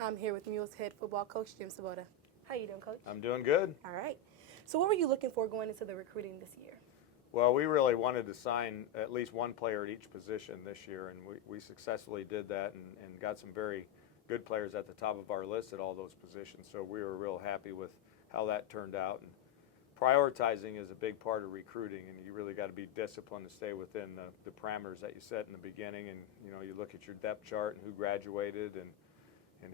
I'm here with Mules head football coach Jim Sabota. How you doing, Coach? I'm doing good. All right. So what were you looking for going into the recruiting this year? Well, we really wanted to sign at least one player at each position this year, and we successfully did that and got some very good players at the top of our list at all those positions. So we were real happy with how that turned out. And prioritizing is a big part of recruiting, and you really got to be disciplined to stay within the parameters that you set in the beginning. And you look at your depth chart and who graduated and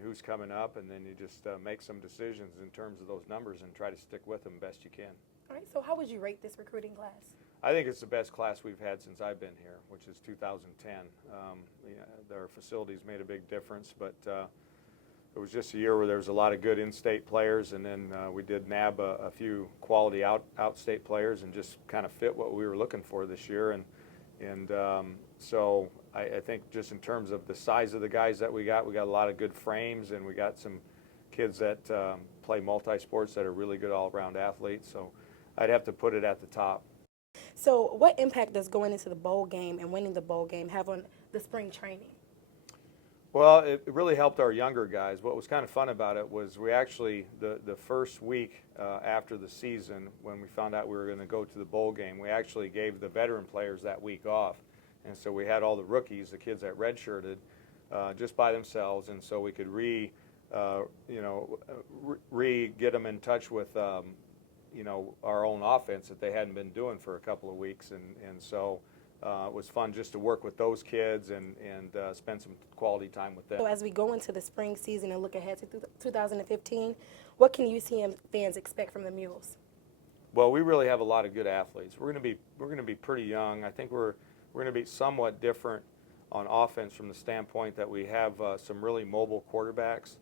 who's coming up, and then you just make some decisions in terms of those numbers and try to stick with them best you can. All right, so how would you rate this recruiting class? I think it's the best class we've had since I've been here, which is 2010. Their facilities made a big difference, but it was just a year where there was a lot of good in-state players, and then we did nab a few quality out-state players and just kind of fit what we were looking for this year. So I think just in terms of the size of the guys that we got a lot of good frames, and we got some kids that play multi-sports that are really good all-around athletes. So I'd have to put it at the top. So what impact does going into the bowl game and winning the bowl game have on the spring training? Well, it really helped our younger guys. What was kind of fun about it was we actually, the first week after the season, when we found out we were going to go to the bowl game, we actually gave the veteran players that week off. And so we had all the rookies, the kids that redshirted, just by themselves, and so we could get them in touch with our own offense that they hadn't been doing for a couple of weeks, and so it was fun just to work with those kids and spend some quality time with them. So as we go into the spring season and look ahead to 2015, what can UCM fans expect from the Mules? Well, we really have a lot of good athletes. We're going to be pretty young. I think we're going to be somewhat different on offense from the standpoint that we have some really mobile quarterbacks.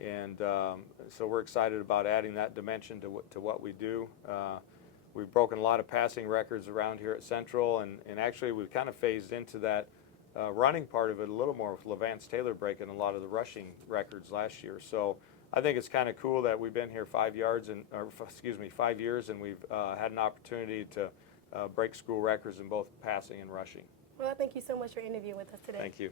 And so we're excited about adding that dimension to what we do. We've broken a lot of passing records around here at Central, and actually we've kind of phased into that running part of it a little more with Levance Taylor breaking a lot of the rushing records last year. So I think it's kind of cool that we've been here 5 years, and we've had an opportunity to break school records in both passing and rushing. Well, thank you so much for interviewing with us today. Thank you.